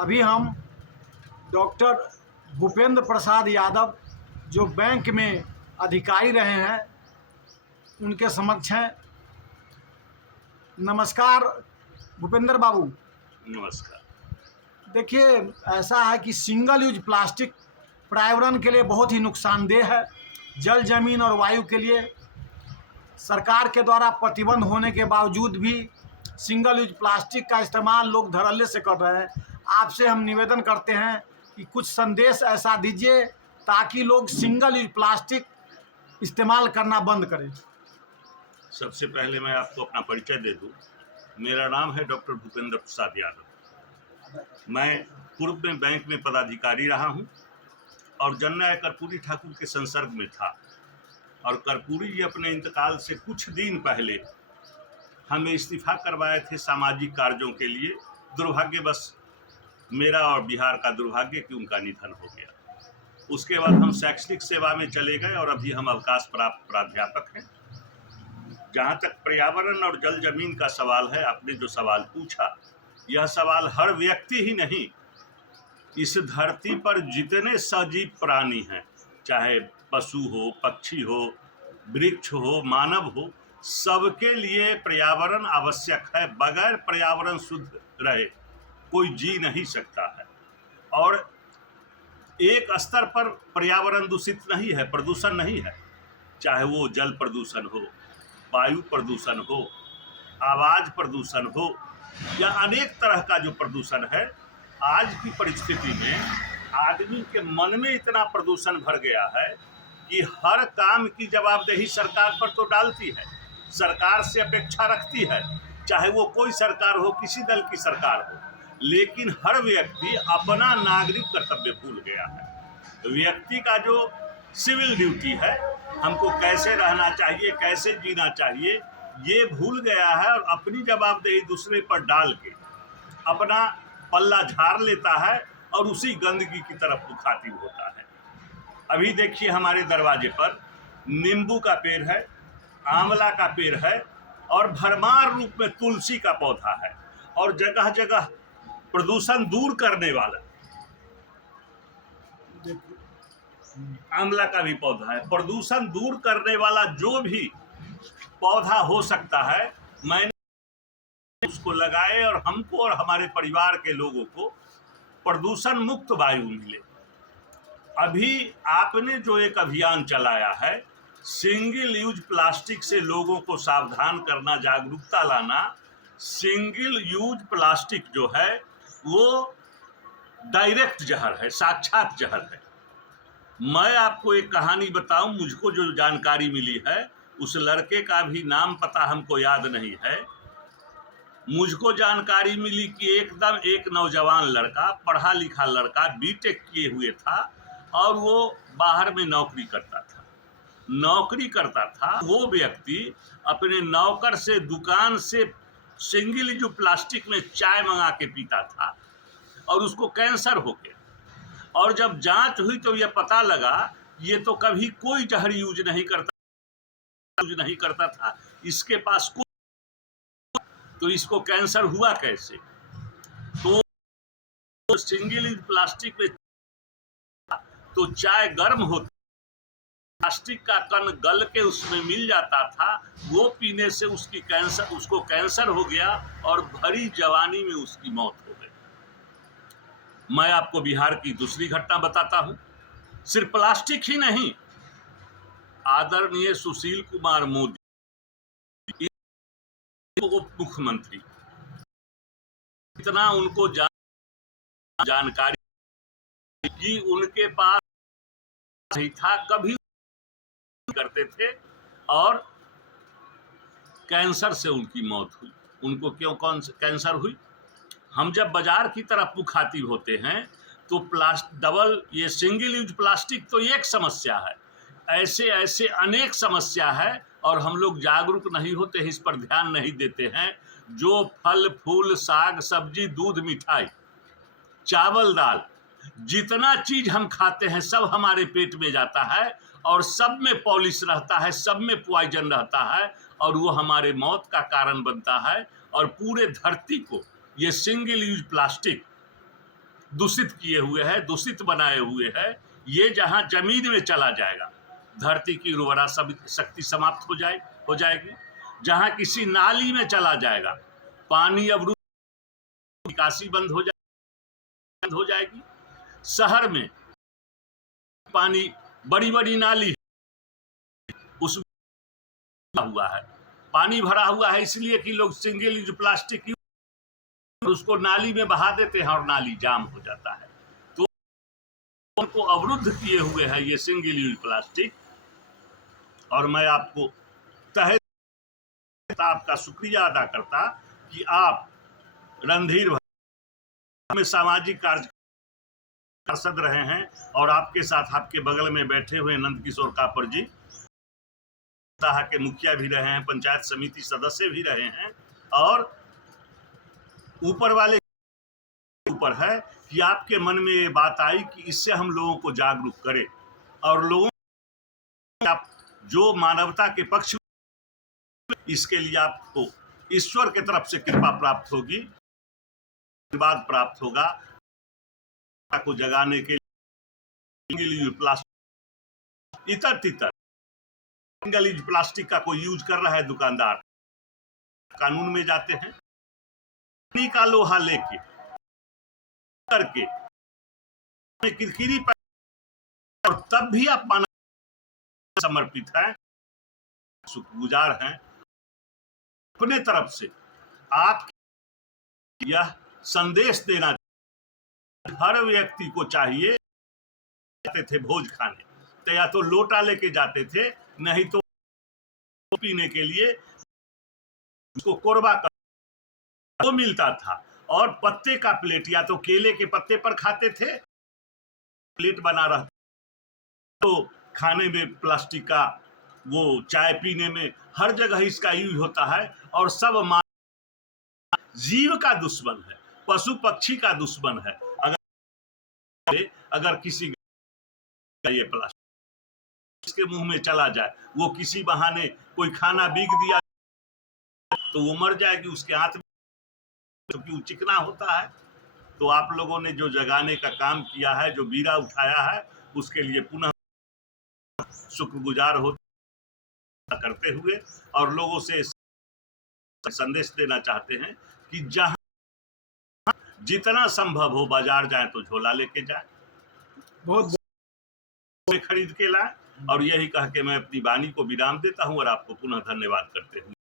अभी हम डॉक्टर भूपेंद्र प्रसाद यादव जो बैंक में अधिकारी रहे हैं उनके समक्ष हैं। नमस्कार भूपेंद्र बाबू। नमस्कार। देखिए, ऐसा है कि सिंगल यूज प्लास्टिक पर्यावरण के लिए बहुत ही नुकसानदेह है। जल, जमीन और वायु के लिए सरकार के द्वारा प्रतिबंध होने के बावजूद भी सिंगल यूज प्लास्टिक का इस्तेमाल लोग धड़ल्ले से कर रहे हैं। आपसे हम निवेदन करते हैं कि कुछ संदेश ऐसा दीजिए ताकि लोग सिंगल यूज प्लास्टिक इस्तेमाल करना बंद करें। सबसे पहले मैं आपको अपना परिचय दे दूं। मेरा नाम है डॉक्टर भूपेंद्र प्रसाद यादव। मैं पूर्व में बैंक में पदाधिकारी रहा हूं और जननायक कर्पूरी ठाकुर के संसर्ग में था। और कर्पूरी जी अपने इंतकाल से कुछ दिन पहले हमें इस्तीफा करवाए थे सामाजिक कार्यों के लिए। दुर्भाग्यवश मेरा और बिहार का दुर्भाग्य कि उनका निधन हो गया। उसके बाद हम शैक्षणिक सेवा में चले गए और अभी हम अवकाश प्राप्त प्राध्यापक हैं। जहाँ तक पर्यावरण और जल जमीन का सवाल है, आपने जो सवाल पूछा, यह सवाल हर व्यक्ति ही नहीं, इस धरती पर जितने सजीव प्राणी हैं, चाहे पशु हो, पक्षी हो, वृक्ष हो, मानव हो, सबके लिए पर्यावरण आवश्यक है। बगैर पर्यावरण शुद्ध रहे कोई जी नहीं सकता है। और एक स्तर पर पर्यावरण दूषित नहीं है, प्रदूषण नहीं है, चाहे वो जल प्रदूषण हो, वायु प्रदूषण हो, आवाज प्रदूषण हो या अनेक तरह का जो प्रदूषण है। आज की परिस्थिति में आदमी के मन में इतना प्रदूषण भर गया है कि हर काम की जवाबदेही सरकार पर तो डालती है, सरकार से अपेक्षा रखती है, चाहे वो कोई सरकार हो, किसी दल की सरकार हो, लेकिन हर व्यक्ति अपना नागरिक कर्तव्य भूल गया है। व्यक्ति का जो सिविल ड्यूटी है, हमको कैसे रहना चाहिए, कैसे जीना चाहिए, ये भूल गया है और अपनी जवाबदेही दूसरे पर डाल के अपना पल्ला झाड़ लेता है और उसी गंदगी की तरफ मुखातिब होता है। अभी देखिए, हमारे दरवाजे पर नींबू का पेड़ है, आंवला का पेड़ है और भरमार रूप में तुलसी का पौधा है और जगह जगह प्रदूषण दूर करने वाला आंवला का भी पौधा है। प्रदूषण दूर करने वाला जो भी पौधा हो सकता है, मैंने उसको लगाए और हमको और हमारे परिवार के लोगों को प्रदूषण मुक्त वायु मिले। अभी आपने जो एक अभियान चलाया है, सिंगल यूज प्लास्टिक से लोगों को सावधान करना, जागरूकता लाना। सिंगल यूज प्लास्टिक जो है वो डायरेक्ट जहर है, साक्षात जहर है। मैं आपको एक कहानी बताऊं, मुझको जो जानकारी मिली है, उस लड़के का भी नाम पता हमको याद नहीं है। मुझको जानकारी मिली कि एकदम एक नौजवान लड़का, पढ़ा लिखा लड़का, बीटेक किए हुए था और वो बाहर में नौकरी करता था। वो व्यक्ति अपने नौकर से दुकान से सिंगल यूज प्लास्टिक में चाय मंगा के पीता था और उसको कैंसर हो गया। और जब जांच हुई तो यह पता लगा ये तो कभी कोई जहर यूज नहीं करता था, इसके पास कुछ, तो इसको कैंसर हुआ कैसे? तो सिंगल यूज प्लास्टिक में तो चाय गर्म होती, प्लास्टिक का कण गल के उसमें मिल जाता था, वो पीने से उसको कैंसर हो गया और भरी जवानी में उसकी मौत हो गई। मैं आपको बिहार की दूसरी घटना बताता हूं। सिर्फ प्लास्टिक ही नहीं, आदरणीय सुशील कुमार मोदी उप मुख्यमंत्री, इतना उनको जानकारी कि उनके पास नहीं था, कभी करते थे और कैंसर से उनकी मौत हुई। उनको क्यों कैंसर हुई? हम जब बाजार की तरफ मुखातिब होते हैं तो ये सिंगल यूज प्लास्टिक तो एक समस्या है, ऐसे अनेक समस्या है और हम लोग जागरूक नहीं होते हैं, इस पर ध्यान नहीं देते हैं। जो फल फूल, साग सब्जी, दूध, मिठाई, चावल, दाल, जितना चीज हम खाते हैं सब हमारे पेट में जाता है और सब में पॉलिश रहता है, सब में पॉइजन रहता है और वो हमारे मौत का कारण बनता है। और पूरे धरती को ये सिंगल यूज प्लास्टिक दूषित किए हुए है, दूषित बनाए हुए है। ये जहां जमीन में चला जाएगा, धरती की उर्वरा शक्ति समाप्त हो जाएगी। जहां किसी नाली में चला जाएगा, पानी अवरुद्ध, निकासी बंद हो जाएगी। शहर में पानी, बड़ी बड़ी नाली उसमें हुआ है, पानी भरा हुआ है, इसलिए कि लोग सिंगल यूज प्लास्टिक उसको नाली में बहा देते हैं और नाली जाम हो जाता है। तो उनको अवरुद्ध किए हुए है ये सिंगल यूज प्लास्टिक। और मैं आपको तहे आपका शुक्रिया अदा करता कि आप रणधीर में सामाजिक कार्य पार्षद रहे हैं और आपके साथ आपके बगल में बैठे हुए नंद किशोर कापर जी के मुखिया भी रहे हैं, पंचायत समिति सदस्य भी रहे हैं। और ऊपर वाले ऊपर है कि आपके मन में ये बात आई कि इससे हम लोगों को जागरूक करें और लोगों आप जो मानवता के पक्ष, इसके लिए आपको ईश्वर की तरफ से कृपा प्राप्त होगी, आशीर्वाद प्राप्त होगा। को जगाने के लिए प्लास्टिक इतर तितर सिंगल यूज प्लास्टिक का कोई यूज कर रहा है, दुकानदार कानून में जाते हैं, पानी का लोहा लेके करके किरकिरी पर, और तब भी आप मानव समर्पित हैं, शुक्रगुजार हैं। अपने तरफ से आप यह संदेश देना, हर व्यक्ति को चाहिए, जाते थे भोज खाने तो या तो लोटा लेके जाते थे, नहीं तो पीने के लिए उसको कोरबा कर वो मिलता था। और पत्ते का प्लेट, या तो केले के पत्ते पर खाते थे, प्लेट बना रहता तो खाने में प्लास्टिक का, वो चाय पीने में, हर जगह इसका यूज होता है। और सब जीव का दुश्मन है, पशु पक्षी का दुश्मन है। अगर किसी ये प्लास्टिक इसके मुंह में चला जाए, वो किसी बहाने कोई खाना बीग दिया तो वो मर जाएगी उसके हाथ में, क्योंकि वो चिकना होता है। तो आप लोगों ने जो जगाने का काम किया है, जो बीड़ा उठाया है, उसके लिए पुनः शुक्रगुजार होते करते हुए और लोगों से संदेश देना चाहते हैं कि जहां जितना संभव हो बाजार जाए तो झोला लेके जाए, बहुत खरीद के लाए। और यही कह के मैं अपनी वाणी को विराम देता हूं और आपको पुनः धन्यवाद करते हूं।